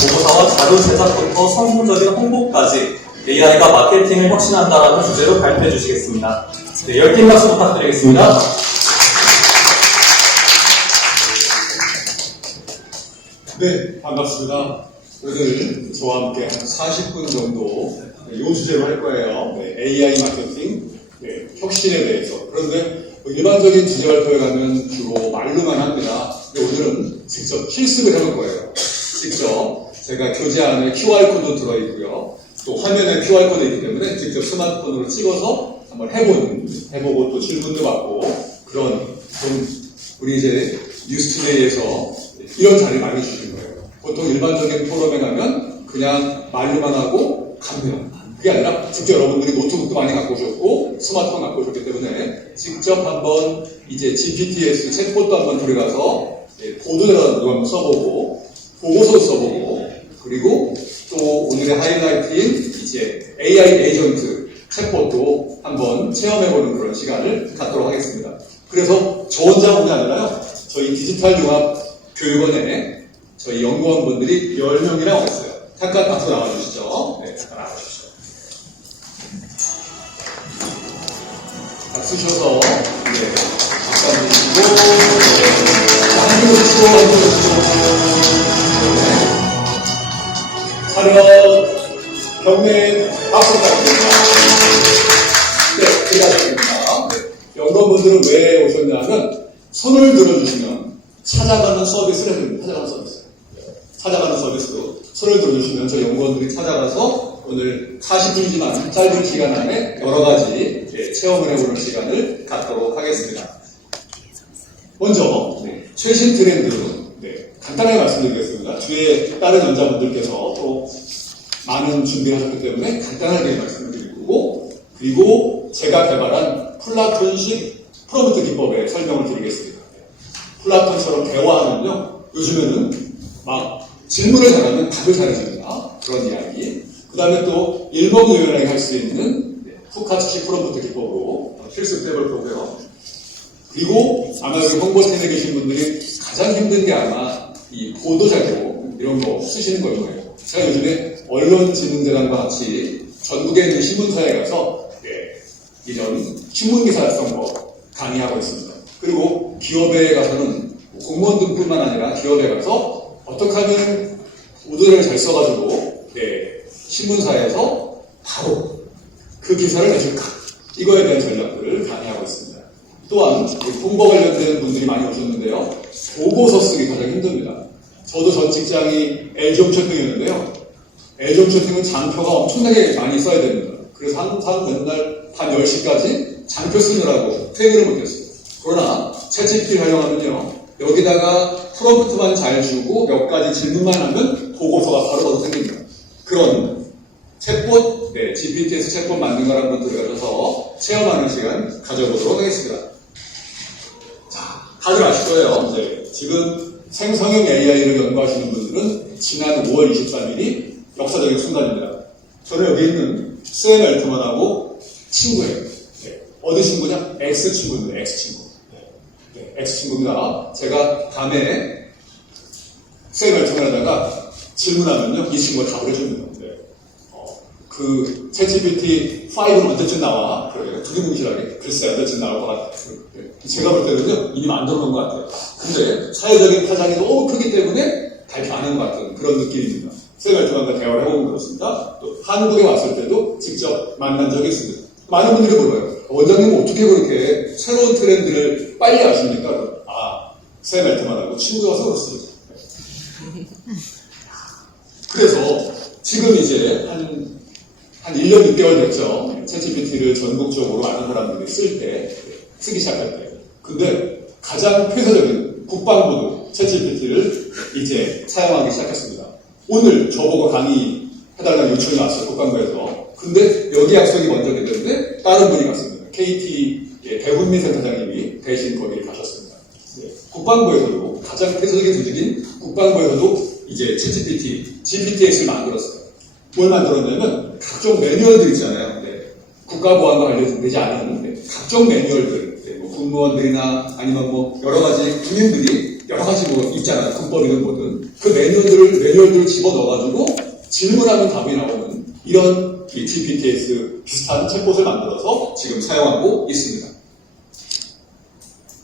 보고서와 자료 제작부터 성공적인 홍보까지 AI가 마케팅을 혁신한다라는 주제로 발표해 주시겠습니다. 네, 열띤 박수 부탁드리겠습니다. 네, 반갑습니다. 오늘 저와 함께 한 40분 정도 이 주제로 할 거예요. 네, AI 마케팅 혁신에 대해서. 그런데 일반적인 주제 발표에 가면 주로 말로만 합니다. 근데 오늘은 직접 실습을 해볼 거예요. 직접 제가 교재 안에 QR코드 들어있고요. 또 화면에 QR코드 있기 때문에 직접 스마트폰으로 찍어서 한번 해보고 또 질문도 받고 그런 좀 우리 이제 뉴스투데이에서 이런 자리를 많이 주시는 거예요. 보통 일반적인 포럼에 가면 그냥 말로만 하고 갑니다. 그게 아니라 직접 여러분들이 노트북도 많이 갖고 오셨고 스마트폰 갖고 오셨기 때문에 직접 한번 이제 GPTS 챗봇도 한번 들어가서 보도라도 한번 써보고 보고서 써보고 그리고 또 오늘의 하이라이트인 이제 AI 에이전트 챗봇도 한번 체험해보는 그런 시간을 갖도록 하겠습니다. 그래서 저 혼자만이 아니라요. 저희 디지털 융합 교육원에 저희 연구원분들이 10명이나 왔어요. 잠깐 박수 나와주시죠. 네, 잠깐 나와주시죠. 박수 쳐서 잠깐 주시고 한번 주시고 한번 주시고 차렷 경례 박수 부탁드립니다. 네, 기다렸습니다. 연구원분들은 왜 오셨냐면 손을 들어주시면 찾아가는 서비스를 해줍니다. 찾아가는 서비스로 손을 들어주시면 저 연구원들이 찾아가서 오늘 40분이지만 짧은 시간 안에 여러 가지 체험을 해보는 시간을 갖도록 하겠습니다. 먼저 최신 트렌드는 간단하게 말씀드리겠습니다. 뒤에 다른 연자분들께서 또 많은 준비를 하셨기 때문에 간단하게 말씀을 드릴 거고 그리고 제가 개발한 플라톤식 프롬프트 기법의 설명을 드리겠습니다. 플라톤처럼 대화하면요 요즘에는 막 질문을 잘하면 답을 잘해줍니다. 그런 이야기. 그 다음에 또 일목요연하게 할 수 있는 후카츠식 프롬프트 기법으로 실습해볼 거고요. 그리고 아마 여기 홍보팀에 계신 분들이 가장 힘든 게 아마 이 보도자료 이런 거 쓰시는 걸 거예요. 제가 요즘에 언론진흥재단과 같이 전국에 있는 신문사에 가서 이런 신문기사 써서 강의하고 있습니다. 그리고 기업에 가서는 공무원들뿐만 아니라 기업에 가서 어떻게 하면 오더를 잘 써가지고 신문사에서 바로 그 기사를 내줄까 이거에 대한 전략들을 강의하고 있습니다. 또한 홍보 관련된 분들이 많이 오셨는데요. 보고서 쓰기 가장 힘듭니다. 저도 전 직장이 LG홈쇼핑이었는데요. LG홈쇼핑은 장표가 엄청나게 많이 써야 됩니다. 그래서 항상 맨날 밤 10시까지 장표 쓰느라고 퇴근을 못했어요. 그러나 챗GPT 활용하면요. 여기다가 프롬프트만 잘 주고 몇 가지 질문만 하면 보고서가 바로 생깁니다. 그런 챗봇, GPT에서 챗봇 만든 걸 한번 들어가셔서 체험하는 시간 가져보도록 하겠습니다. 자, 다들 아실 거예요. 지금 생성형 AI를 연구하시는 분들은 지난 5월 23일이 역사적인 순간입니다. 저는 여기 있는 샘 엘트먼하고 친구예요. 어디 친구냐? X 친구입니다. X 친구. X 친구입니다. 제가 밤에 샘 엘트먼에다가 질문하면요. 이 친구가 답을 해줍니다. 그 챗GPT 5는 언제쯤 나와? 그래요. 두리뭉실하게. 글쎄, 언제쯤 나올 것 같아요. 제가 볼 때는요, 이미 만들어 놓은 것 같아요. 근데 사회적인 파장이 너무 크기 때문에 발표 안 한 것 같은 그런 느낌입니다. 샘 엘트먼과 대화를 해보면 그렇습니다. 또 한국에 왔을 때도 직접 만난 적이 있습니다. 많은 분들이 물어요. 원장님은 어떻게 그렇게 새로운 트렌드를 빨리 아십니까? 샘 엘트먼하고 친구여서 그렇습니다. 그래서 지금 이제 한 1년 6개월 됐죠. 챗GPT를 전국적으로 많은 사람들이 쓰기 시작할 때. 근데 가장 폐쇄적인 국방부도 챗GPT를 이제 사용하기 시작했습니다. 오늘 저보고 강의해달라는 요청이 왔어요. 국방부에서. 근데 여기 약속이 먼저기 때문에 다른 분이 갔습니다. KT 배훈미 센터장님이 대신 거기에 가셨습니다. 국방부에서도 가장 폐쇄적인 조직인 국방부에서도 이제 챗GPT, GPTS를 만들었어요. 뭘 만들었냐면 각종 매뉴얼들 있잖아요. 국가보안과 관련되지 않은 각종 매뉴얼들, 뭐 군무원들이나 아니면 뭐 여러 가지 군인들이 여러 가지 뭐 있잖아요. 군법이든 뭐든. 그 매뉴얼들을 집어넣어가지고 질문하면 답이 나오는 이런 이 GPTS 비슷한 챗봇을 만들어서 지금 사용하고 있습니다.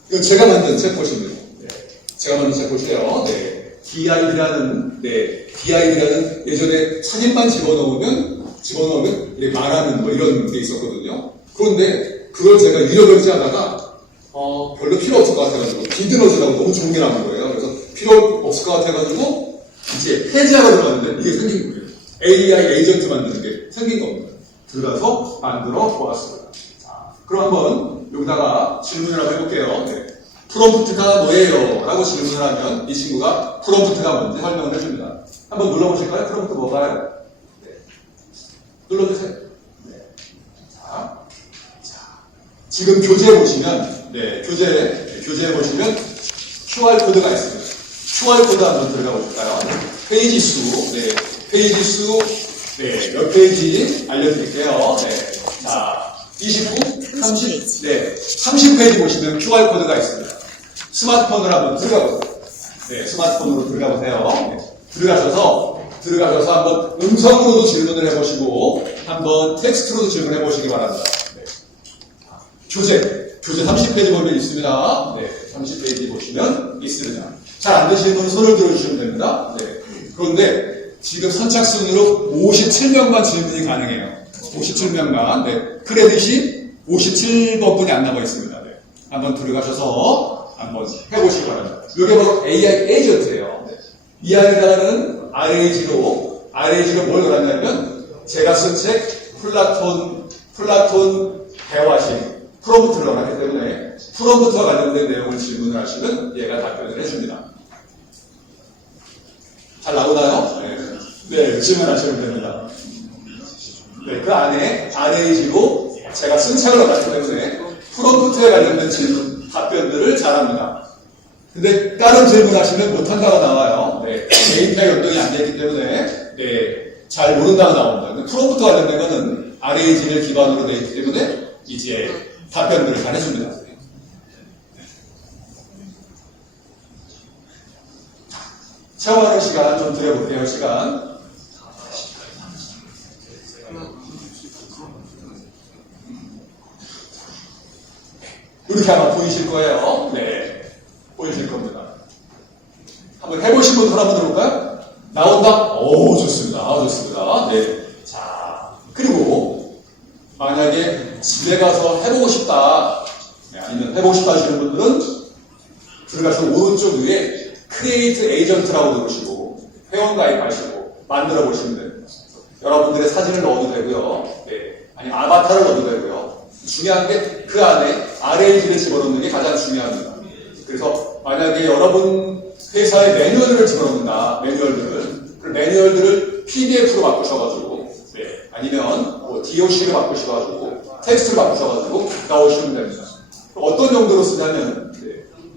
이건 제가 만든 챗봇입니다. 네. 제가 만든 챗봇이에요. 네. DID라는 예전에 사진만 집어넣으면 이렇게 말하는 뭐 이런 게 있었거든요. 그런데 그걸 제가 유료결제 하다가 별로 필요 없을 것 같아가지고 비드너지라고 너무 좋은 게 나온 거예요. 그래서 필요 없을 것 같아가지고 이제 해제하러 들어갔는데 이게 생긴 거예요. AI 에이전트 만드는 게 생긴 겁니다. 들어가서 만들어 보았습니다. 자, 그럼 한번 여기다가 질문을 한번 해볼게요. 네. 프롬프트가 뭐예요? 라고 질문을 하면 이 친구가 프롬프트가 뭔지 설명을 해줍니다. 한번 눌러보실까요? 프롬프트 뭐가요? 네. 눌러주세요. 네. 자, 지금 교재에 보시면, 교재에 보시면 QR코드가 있습니다. QR코드 한번 들어가 볼까요? 페이지 수, 몇 페이지 알려드릴게요. 네. 자, 29, 30, 30페이지 보시면 QR코드가 있습니다. 스마트폰으로 한번 들어가 보세요. 네, 스마트폰으로 들어가 보세요. 네. 들어가셔서 한번 음성으로도 질문을 해보시고, 한번 텍스트로도 질문해 보시기 바랍니다. 네. 교재 30페이지 보면 있습니다. 네, 30페이지 보시면 있습니다. 잘 안 되시는 분은 손을 들어주시면 됩니다. 네. 그런데 지금 선착순으로 57명만 질문이 가능해요. 57명만. 네. 크레딧이 57번뿐이 안 남아 있습니다. 네. 한번 들어가셔서 한번 해보시기 바랍니다. 이게 바로 AI 에이전트예요. 네. 이 아이라는 RAG로 뭘 그러냐면 제가 쓴 책 플라톤 대화식 프롬프트를 하기 때문에 프롬프트와 관련된 내용을 질문을 하시면 얘가 답변을 해줍니다. 잘 나오나요? 네, 질문하시면 됩니다. 네, 그 안에 RAG로 제가 쓴 책을 넣었기 때문에 프롬프트에 관련된 질문, 답변들을 잘합니다. 근데 다른 질문하시면 못한다고 나와요. 네, 데이터 연동이 안 되기 때문에 잘 모른다고 나옵니다. 근데 프롬프트 관련된 거는 RAG를 기반으로 되어 있기 때문에 이제 답변들을 잘 해줍니다. 체험하는 시간 좀 드려볼게요. 시간. 이렇게 아마 보이실 거예요. 네, 보이실 겁니다. 한번 해보신 분 손 한번 들어볼까요? 나온다? 오, 좋습니다. 좋습니다. 네. 자, 그리고 만약에 집에 가서 해보고 싶다, 아니면 해보고 싶다 하시는 분들은 들어가서 오른쪽 위에 크리에이트 에이전트라고 누르시고 회원가입하시고 만들어 보시면 됩니다. 여러분들의 사진을 넣어도 되고요. 아니면 아바타를 넣어도 되고요. 중요한 게 그 안에 RAG를 집어넣는 게 가장 중요합니다. 그래서 만약에 여러분 회사의 매뉴얼을 집어넣는다, 그 매뉴얼들을 PDF로 바꾸셔가지고, 아니면 뭐 DOC로 바꾸셔가지고, 텍스트로 바꾸셔가지고 나오시면 됩니다. 어떤 용도로 쓰냐면,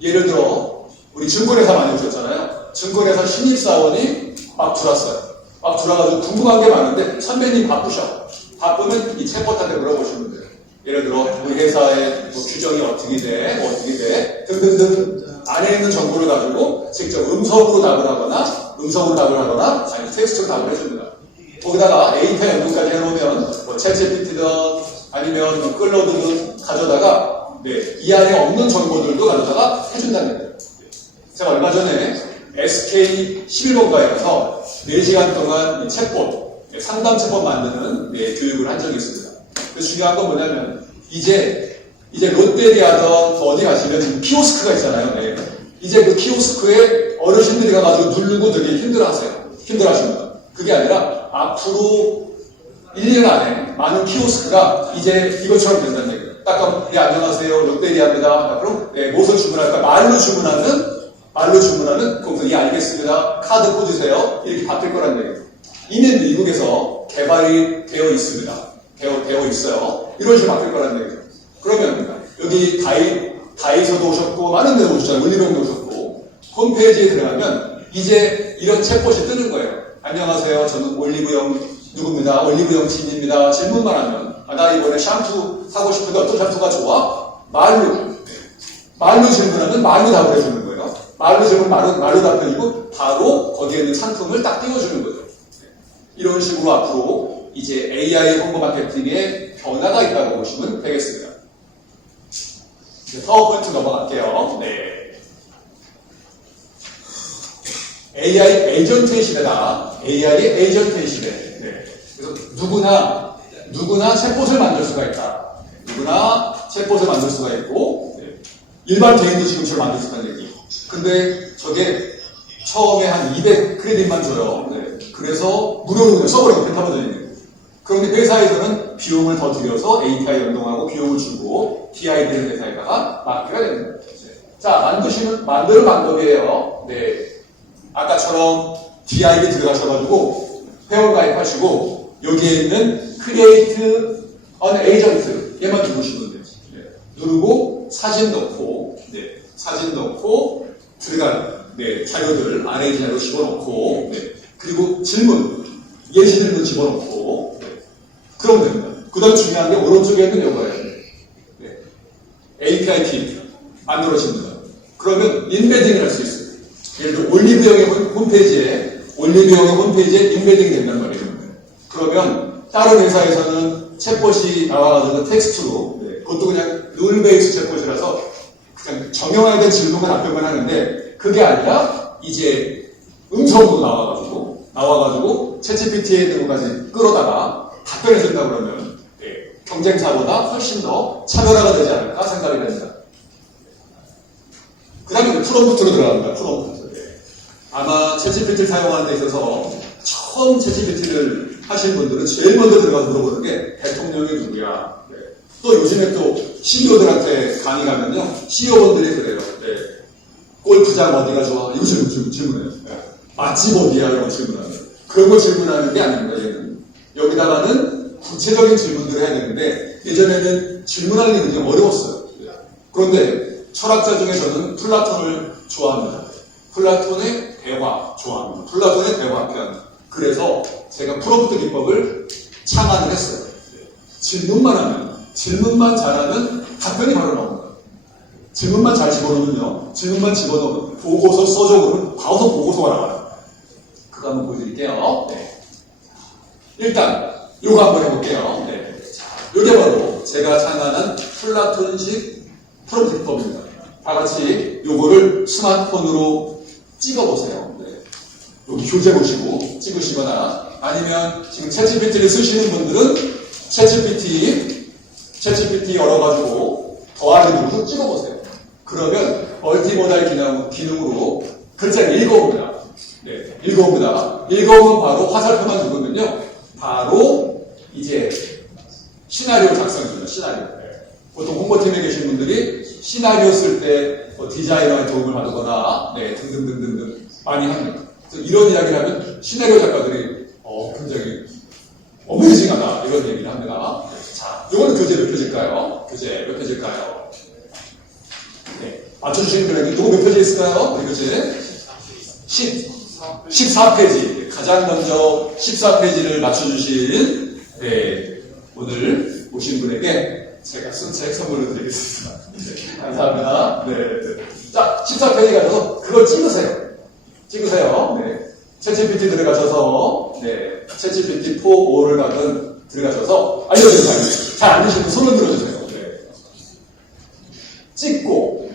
예를 들어, 우리 증권회사 많이 오셨잖아요. 증권회사 신입사원이 막 들어왔어요. 막 들어와가지고 궁금한 게 많은데, 선배님 바쁘셔. 바쁘면 이 챗봇한테 물어보시면 돼요. 예를 들어, 우리 회사의 뭐 규정이 어떻게 돼, 등등등 안에 있는 정보를 가지고 직접 음성으로 답을 하거나, 아니면 텍스트로 답을 해줍니다. 거기다가 데이터 연동까지 해놓으면, 뭐, 챗GPT든 아니면 뭐 클로드든 가져다가, 이 안에 없는 정보들도 가져다가 해준다는 거예요. 제가 얼마 전에 SK 11번가에 가서 4시간 동안 이 챗봇, 상담 챗봇 만드는 교육을 한 적이 있습니다. 그래서 중요한 건 뭐냐면, 이제 롯데리아든 어디 가시면 키오스크가 있잖아요. 이제 그 키오스크에 어르신들이 가가지고 누르고 되게 힘들어하십니다. 그게 아니라 앞으로 1년 안에 많은 키오스크가 이제 이것처럼 된다는 얘기예요. 딱 하면, 안녕하세요. 롯데리아입니다. 그럼, 무엇을 주문할까? 말로 주문하는, 그럼, 알겠습니다. 카드 꽂으세요. 이렇게 바뀔 거란 얘기예요. 이미 미국에서 개발이 되어 있습니다. 되어 있어요. 이런 식으로 바뀔 거란 얘기예요. 그러면, 여기 다이소도 오셨고, 많은 데 오셨잖아요. 올리브영도 오셨고, 홈페이지에 들어가면, 이제 이런 챗봇이 뜨는 거예요. 안녕하세요. 저는 올리브영 누구입니다. 올리브영 진입니다. 질문만 하면, 나 이번에 샴푸 사고 싶은데 어떤 샴푸가 좋아? 말로 질문하면 말로 답을 해주는 거예요. 말로 질문, 말로 답변이고 바로 거기에 있는 상품을 딱 띄워주는 거죠. 이런 식으로 앞으로 이제 AI 홍보 마케팅에 변화가 있다고 보시면 되겠습니다. 파워포인트 넘어갈게요. 네. AI 에이전트의 시대다. AI의 에이전트의 시대. 네. 그래서 누구나 챗봇을 만들 수가 있다. 누구나 챗봇을 만들 수가 있고, 네. 일반 개인도 지금처럼 만들 수 있다는 얘기. 근데 저게 처음에 한 200 크레딧만 줘요. 네. 그래서 무료로 그냥 써버려요. 펜타버전이네. 그런데 회사에서는 비용을 더 들여서 API 연동하고 비용을 주고 TI 되는 회사에다가 맡기가 됩니다. 자, 만드는 방법이에요. 네. 아까처럼 DI에 들어가셔가지고 회원 가입하시고 여기에 있는 Create an Agent 얘만 누르시면 돼요. 네. 누르고 사진 넣고, 네. 사진 넣고 들어가는 네. 자료들 array 자료 집어넣고, 네. 그리고 질문, 예시 질문 집어넣고, 네. 그러면 됩니다. 그 다음 중요한 게 오른쪽에 있는 이거예요. 네. API 팀 만들어집니다. 그러면 인베딩을 할 수 있어요. 예를 들어 올리브영의 홈페이지에 인베딩이 된단 말이에요. 그러면 다른 회사에서는 챗봇이 나와가지고 텍스트로, 네. 그것도 그냥 룰 베이스 챗봇이라서 그냥 정형화된 질문과 답변만 하는데 그게 아니라 이제 음성도 나와가지고 챗GPT에 있는 것까지 끌어다가 답변해 준다 그러면 네, 경쟁사보다 훨씬 더 차별화가 되지 않을까 생각이 됩니다. 그 다음에 프롬프트로 들어갑니다. 프롬프트. 네. 아마 챗GPT를 사용하는 데 있어서 처음 챗GPT를 하신 분들은 제일 먼저 들어가서 물어보는 게 대통령이 누구야. 네. 또 요즘에 또 CEO들한테 강의 가면요. CEO분들이 그래요. 네. 골프장 어디가 좋아? 이거 질문해요. 네. 맛집 어디야? 이런 거 질문하는 거예요. 그런 거 질문하는 게 아닙니다. 얘는. 여기다가는 구체적인 질문들을 해야 되는데 예전에는 질문하는 게 굉장히 어려웠어요. 그런데 철학자 중에 저는 플라톤을 좋아합니다. 플라톤의 대화 좋아합니다. 플라톤의 대화 표현. 그래서 제가 프롬프트 기법을 창안을 했어요. 질문만 잘하면 답변이 바로 나옵니다. 질문만 잘 집어넣으면 보고서 써줘 그러면 바로 보고서가 나와요. 그거 한번 보여드릴게요. 네. 일단 요거 한번 해볼게요. 네. 요게 바로 제가 창안한 플라톤식 프롬프트 기법입니다. 다 같이 요거를 스마트폰으로 찍어보세요. 네. 여기 교재 보시고 찍으시거나 아니면 지금 챗GPT를 쓰시는 분들은 챗GPT 열어가지고 더하기 누르고 찍어보세요. 그러면 멀티모달 기능으로 글자를 읽어옵니다. 네, 읽어오면 바로 화살표만 누르면요. 바로 이제 시나리오 작성입니다. 시나리오. 네. 보통 홍보팀에 계신 분들이 시나리오 쓸 때 디자이너의 도움을 받거나 네, 등등등등 많이 합니다. 그래서 이런 이야기를 하면 시나리오 작가들이 굉장히 어메이징하다 이런 얘기를 합니다. 자, 이거는 교재 몇 표지일까요? 네, 맞춰주시는 분에게 누구 몇 표지 있을까요? 우리 교재 14페이지. 가장 먼저 14페이지를 맞춰주신 네, 오늘 오신 분에게 제가 쓴 책 선물로 드리겠습니다. 네, 감사합니다. 네. 자, 14페이지 가셔서 그걸 찍으세요. 네. 챗GPT 들어가셔서, 네. 챗GPT 4.5를 가든 들어가셔서, 알려드립니다. 잘 안 되시면 손을 들어주세요. 네. 찍고,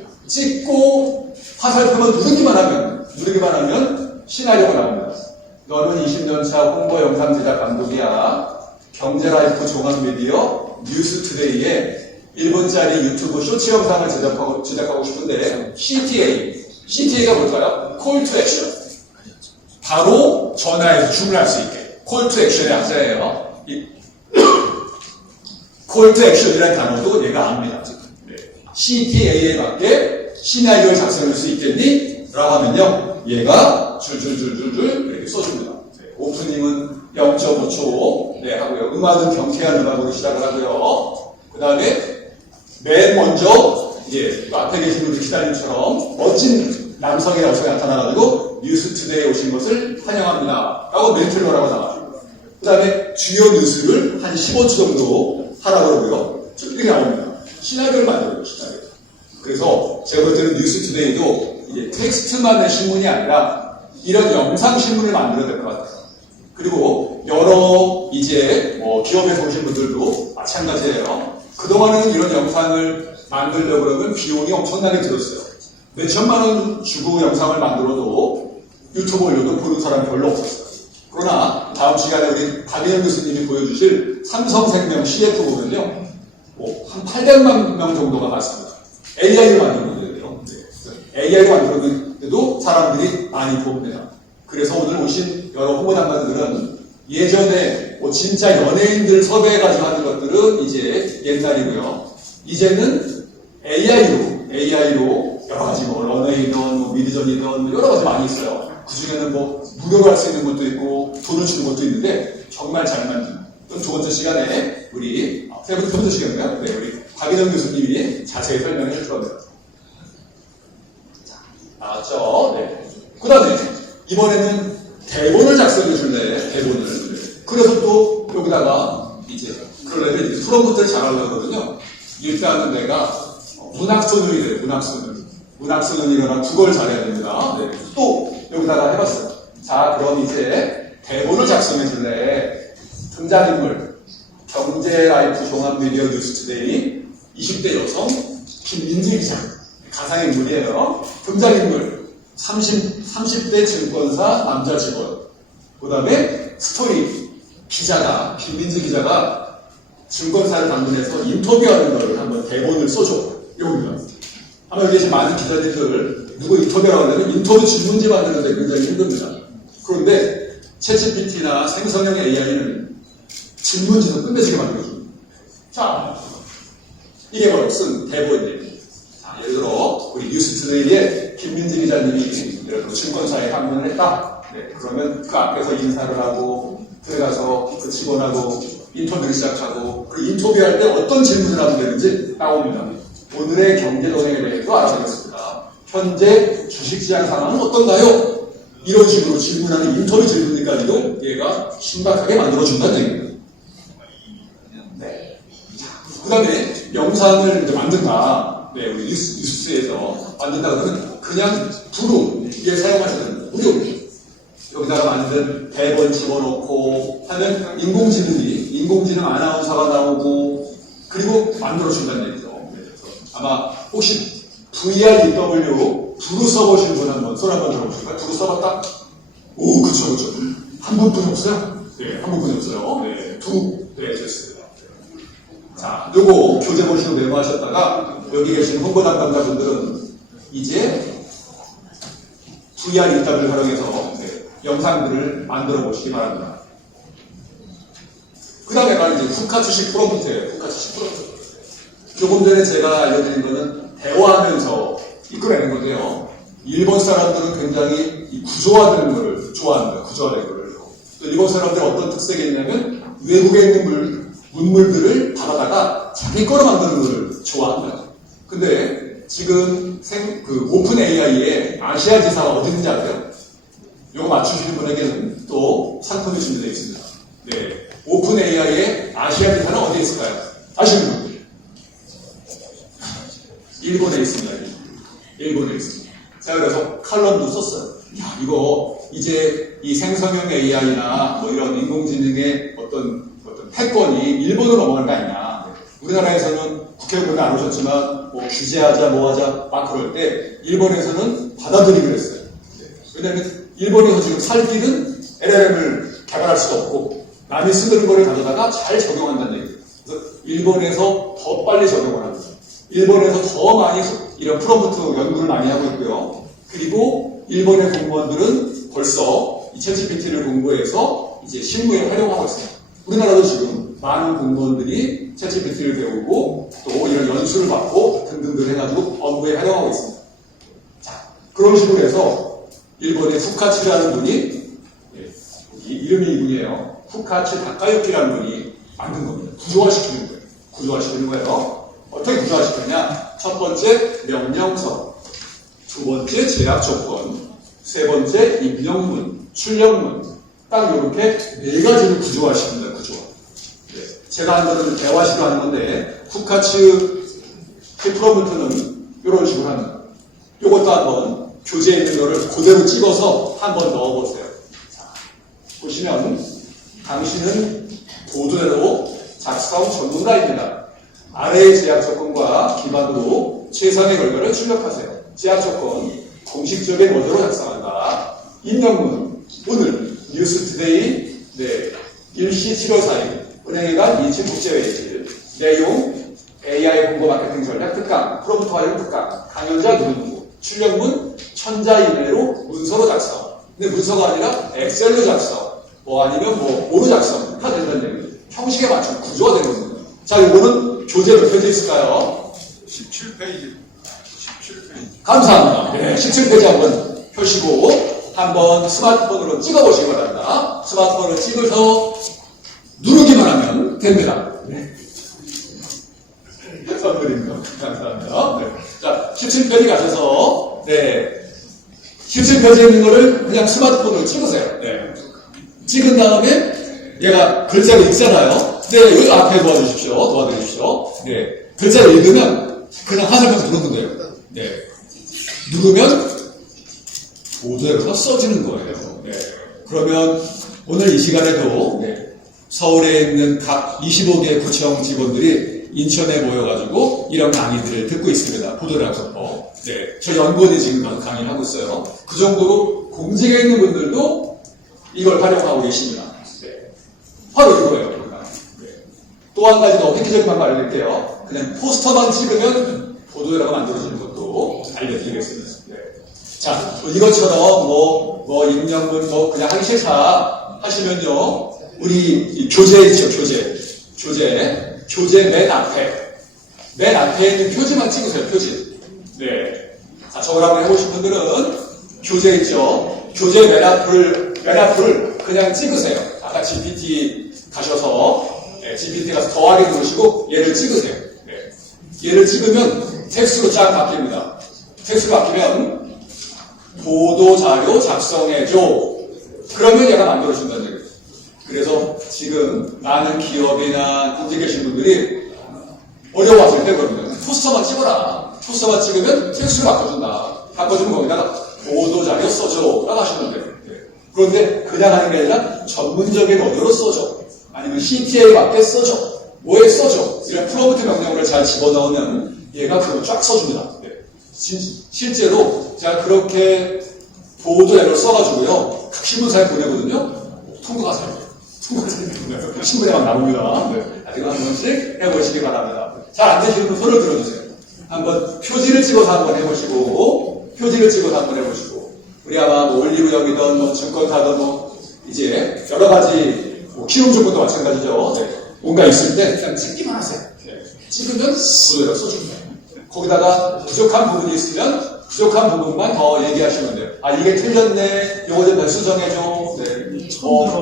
화살표만 누르기만 하면 시나리오가 나옵니다. 너는 20년차 홍보 영상 제작 감독이야. 경제라이프 종합 미디어 뉴스투데이에 1분짜리 유튜브 쇼츠 영상을 제작하고 싶은데 CTA가 뭘까요? Call to Action. 바로 전화해서 주문할 수 있게. Call to Action의 약자예요. 이 Call to Action이라는 단어도 얘가 압니다. 네. CTA에 맞게 시나리오를 작성할 수 있겠니? 라고 하면요. 얘가 줄줄줄줄줄 이렇게 써줍니다. 네. 오프닝은 0.5초 네, 하고요. 음악은 경쾌한 음악으로 시작을 하고요. 그 다음에 맨 먼저 이제 앞에 계신 분들 기다림처럼 멋진 남성의 여성이 나타나가지고 뉴스투데이에 오신 것을 환영합니다. 라고 멘트를 하라고 나와요. 그 다음에 주요 뉴스를 한 15초 정도 하라고 그러고요. 이렇게 나옵니다. 시나리오를 만들어요. 시나리오. 그래서 제가 볼 때는 뉴스투데이도 이제 텍스트만의 신문이 아니라 이런 영상 신문을 만들어야 될 것 같아요. 그리고 여러 이제 기업에서 오신 분들도 마찬가지예요. 그동안은 이런 영상을 만들려고 그러면 비용이 엄청나게 들었어요. 몇천만 원 주고 영상을 만들어도 유튜브 올려도 보는 사람이 별로 없었어요. 그러나 다음 시간에 우리 박인영 교수님이 보여주실 삼성생명 CF 보면요. 한 800만 명 정도가 봤습니다. AI를 만들었는데요. AI를 만들었는데도 사람들이 많이 봅니다. 그래서 오늘 오신 여러 홍보 담당들은 예전에 진짜 연예인들 섭외해가지고 하는 것들은 이제 옛날이고요. 이제는 AI로 여러 가지 런웨이든 미드전이든 여러 가지 많이 있어요. 그 중에는 무료로 할 수 있는 것도 있고 돈을 주는 것도 있는데 정말 잘 만든. 그럼 두 번째 시간에 우리 세 번째 시간인가요? 네, 우리 박인영 교수님이 자세히 설명해 줄 겁니다. 자, 나왔죠? 네. 그 다음에 이번에는 대본을 작성해 줄래? 대본을. 그래서 또 여기다가 이제 그러려면 이제 프롬프트를 잘하려고 그러거든요. 일단은 내가 문학소년이 돼요. 문학소년이거나 국어를 잘해야 됩니다. 네. 또 여기다가 해봤어요. 자, 그럼 이제 대본을 작성해 줄래? 등장인물 경제라이프 종합미디어 뉴스투데이 20대 여성 김민지 기자 가상인물이에요. 등장인물 30대 증권사 남자 직원. 그 다음에 스토리 기자가 김민지 기자가 증권사를 방문해서 인터뷰하는 걸 한번 대본을 써줘. 이겁니다. 아마 여기 계신 많은 기자님들 누구 인터뷰라고 하면 인터뷰 질문지 만드는데 굉장히 힘듭니다. 그런데 챗GPT나 생성형 AI는 질문지도 끝내주게 만들어줍니다. 자, 이게 바로 쓴 대본입니다. 자, 예를 들어 우리 뉴스투데이에 김민지 기자님이 예를 들어 증권사에 방문을 했다. 네, 그러면 그 앞에서 인사를 하고 들어가서 그 직원하고 인터뷰를 시작하고 그 인터뷰할 때 어떤 질문을 하면 되는지 나옵니다. 오늘의 경제 동향에 대해서 알아보겠습니다. 현재 주식시장 상황은 어떤가요? 이런 식으로 질문하는 인터뷰 질문까지도 얘가 신박하게 만들어준다는 얘기입니다. 네. 그 다음에 영상을 이제 만든다. 네, 우리 뉴스에서 만든다 그러면 그냥 부루 이게 사용하시는 무료. 여기다가 만든 대본 집어넣고 하면 인공지능 아나운서가 나오고 그리고 만들어준다는 얘기죠. 아마 혹시 VREW 부루 써보신 분 한번 손 한번 들어보실까요? 부루 써봤다? 오, 그쵸. 한 분뿐이 없어요? 네, 한 분뿐이 없어요. 네, 네, 됐습니다. 자, 요거 교재 보시고 메모하셨다가 여기 계신 홍보 담당자분들은 이제 VREW를 활용해서 영상들을 만들어 보시기 바랍니다. 그 다음에 바로 이제 후카 주식 프롬프트예요. 후카 주식 프롬프트. 조금 전에 제가 알려드린 거는 대화하면서 이끌어내는 건데요. 일본 사람들은 굉장히 이 구조화되는 걸 좋아합니다. 구조화된 거를. 또 일본 사람들의 어떤 특색이 있냐면 외국에 있는 문물들을 받아다가 자기 거로 만드는 걸 좋아합니다. 근데 지금 오픈 AI의 아시아 지사가 어디 있는지 아세요? 이거 맞추시는 분에게는 또 상품이 준비되어 있습니다. 네, 오픈 AI의 아시아 지사는 어디에 있을까요? 아시는 분들? 일본에 있습니다. 일본에 있습니다. 제가 그래서 칼럼도 썼어요. 야, 이거 이제 이 생성형 AI나 이런 인공지능의 어떤 패권이 일본으로 넘어갈 거 아니냐. 우리나라에서는 국회의원은 안 오셨지만 규제하자 뭐하자 막 그럴 때 일본에서는 받아들이기로 했어요. 왜냐하면 일본에서 지금 살 길은 LLM을 개발할 수가 없고 남이 쓰는 거를 가져다가 잘 적용한다는 얘기예요. 그래서 일본에서 더 빨리 적용을 합니다. 일본에서 더 많이 이런 프롬프트 연구를 많이 하고 있고요. 그리고 일본의 공무원들은 벌써 이 챗GPT를 공부해서 이제 실무에 활용하고 있습니다. 우리나라도 지금 많은 공무원들이 챗GPT를 배우고 또 이런 연수를 받고 등등등 해가지고 업무에 활용하고 있습니다. 자, 그런 식으로 해서 일본의 후카치라는 분이 이름이 이분이에요. 후카치 다카유키라는 분이 만든 겁니다. 구조화시키는 거예요. 구조화시키는 거예요. 어떻게 구조화시켰냐? 첫 번째 명령서, 두 번째 제약 조건, 세 번째 입력문, 출력문. 딱 이렇게 네 가지를 구조화시킵니다. 구조화. 네. 제가 한 거는 대화식으로 하는 건데 후카츠 프롬프트는 이런 식으로 합니다. 이것도 한번 교재에 있는 거를 그대로 찍어서 한번 넣어보세요. 자, 보시면 당신은 보도대로 작성 전문가입니다. 아래의 제약 조건과 기반으로 최상의 결과를 출력하세요. 제약 조건, 공식적인 원어로 작성한다. 입력문, 오늘 뉴스투데이, 일시 7월 4일 은행회관 2층 국제회의실, 내용 AI 홍보 마케팅 전략 특강, 프롬프트 활용 특강, 강연자 누르누구, 출력문 천자 이내로 문서로 작성. 근데 문서가 아니라 엑셀로 작성, 아니면 뭐로 작성 다 된다는 얘기예요. 형식에 맞춘 구조가 되는 거예요. 자, 이거는 교재 몇 페이지 있을까요? 17페이지. 감사합니다. 네, 17페이지 한번 펴시고 한번 스마트폰으로 찍어보시기 바랍니다. 스마트폰을 찍어서 누르기만 하면 됩니다. 네. 선물입니다. 감사합니다. 네. 자, 17페이지 가셔서 17페이지에 있는 거를 그냥 스마트폰으로 찍으세요. 네. 찍은 다음에 얘가 글자를 읽잖아요. 네, 여기 앞에 도와드리십시오. 네. 글자를 읽으면 그냥 화살표에서 누르면 돼요. 네. 누르면 보도에서 써지는 거예요. 네. 그러면 오늘 이 시간에도 서울에 있는 각 25개 구청 직원들이 인천에 모여가지고 이런 강의들을 듣고 있습니다. 보도락서법. 네. 저 연구원이 지금 강의를 하고 있어요. 그 정도로 공직에 있는 분들도 이걸 활용하고 계십니다. 네. 바로 이거예요. 네. 또 한 가지 더 획기적인 방법 알려드릴게요. 그냥 포스터만 찍으면 보도에다가 만들어지는 것도 알려드리겠습니다. 네. 자, 이것처럼 입력문 그냥 하기 싫다 하시면요. 우리 이 교재 있죠, 교재 맨 앞에 있는 표지만 찍으세요, 표지. 네. 자, 저걸 한번 해보신 분들은 교재 있죠. 교재 맨 앞을 그냥 찍으세요. 아까 GPT 가셔서, GPT 가서 더하기 누르시고 얘를 찍으세요. 네. 얘를 찍으면 텍스트로 쫙 바뀝니다. 텍스트로 바뀌면 보도자료 작성해줘. 그러면 얘가 만들어준다는 얘기예요. 그래서 지금 많은 기업이나 현재 계신 분들이 어려워하실 때 그럽니다. 포스터만 찍어라. 포스터만 찍으면 텍스트로 바꿔준다. 바꿔주면 거기다가 보도자료 써줘. 라고 하시면 돼요. 그런데 그냥 하는 게 아니라 전문적인 언어로 써줘. 아니면 CTA에 맞게 써줘. 뭐에 써줘. 이런 프롬프트 명령어를 잘 집어넣으면 얘가 그걸 쫙 써줍니다. 실제로 제가 그렇게 보도자료를 써가지고요. 각 신문사에 보내거든요. 통과가 잘 돼요. 신문에 막 나옵니다. 이거 한 번씩 해보시기 바랍니다. 잘 안 되시는 분 손을 들어주세요. 한번 표지를 찍어서 한번 해보시고, 우리 아마 올리브영이든 증권사든 이제 여러 가지 키움 조건도 마찬가지죠. 뭔가 있을 때 그냥 찍기만 하세요. 찍으면 보도자료 써줍니다. 거기다가 부족한 부분이 있으면 부족한 부분만 더 얘기하시면 돼요. 아, 이게 틀렸네. 요거 좀 수정해줘.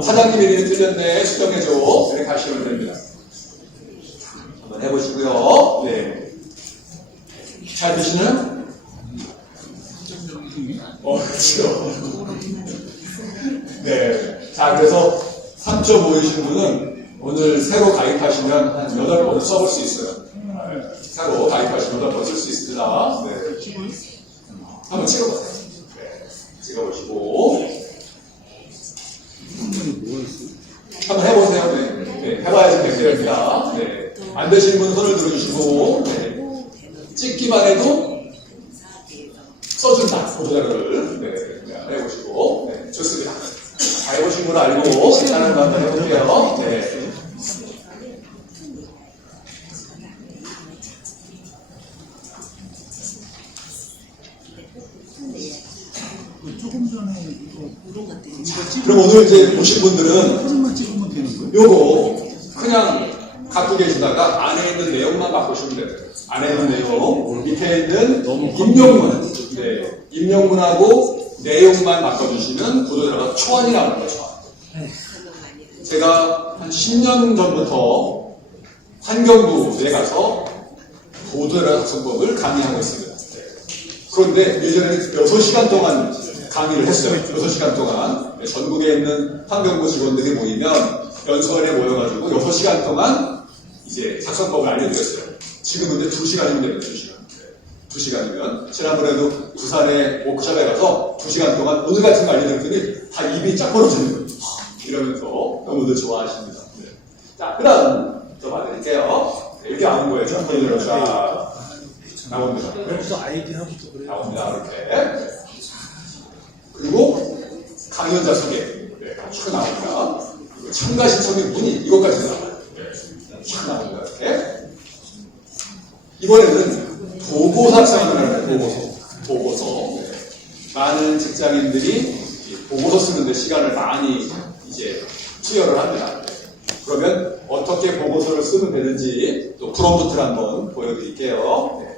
사장님 이름이 틀렸네. 수정해줘. 이렇게 하시면 됩니다. 한번 해보시고요. 네. 잘 되시나요? 그렇죠. 네. 자, 그래서 3.5이신 분은 오늘 새로 가입하시면 한 8번 써볼 수 있어요. 새로 가입하시면 8번 쓸 수 있습니다. 네. 한번 찍어보세요. 네. 찍어보시고. 한번 해보세요. 네. 해봐야지 됩니다. 네. 안 되시는 분은 손을 들어주시고, 찍기만 해도 써준다. 보도자료를. 네. 해보시고. 네. 좋습니다. 다 해보신 걸 알고, 괜찮은 거 한번 해볼게요. 네. 조금 전에 그럼 오늘 이제 보신 분들은 사진만 찍으면 되는 거예요? 요거 그냥 갖고 계시다가 안에 있는 내용만 바꾸시면 돼요. 안에 있는 내용, 밑에 있는 입력문, 입력문하고 내용만 바꿔주시면 보도자료가 초안이 나오는 거죠. 제가 한 10년 전부터 환경부에 가서 보도자료 작성법을 강의하고 있습니다. 그런데 예전에는 6시간 동안 강의를 했어요. 6시간 동안. 전국에 있는 환경부 직원들이 모이면 연수원에 모여가지고 6시간 동안 이제 작성법을 알려드렸어요. 지금은 근데 2시간이면 됩니다. 2시간이면 지난번에도 부산에 워크숍에 가서 2시간 동안 오늘 같은 거 알려드렸더니 다 입이 쫙 벌어지는 거예요. 이러면서 너무들 좋아하십니다. 네. 자, 그 다음 또 봐드릴게요. 네, 이렇게 나온 거예요. 전번에 쫙 나옵니다. 그래서 아이디하고 또 그래. 나옵니다. 이렇게. 그리고 강연자 소개. 네, 쭉 나옵니다. 그리고 참가 신청의 문의. 이것까지 나와요. 네, 쭉 나옵니다. 이렇게. 이번에는 보고서 작성을 하는 보고서. 네. 많은 직장인들이 이 보고서 쓰는데 시간을 많이 이제 투여를 합니다. 네. 그러면 어떻게 보고서를 쓰면 되는지 또 프롬프트를 한번 보여드릴게요. 네.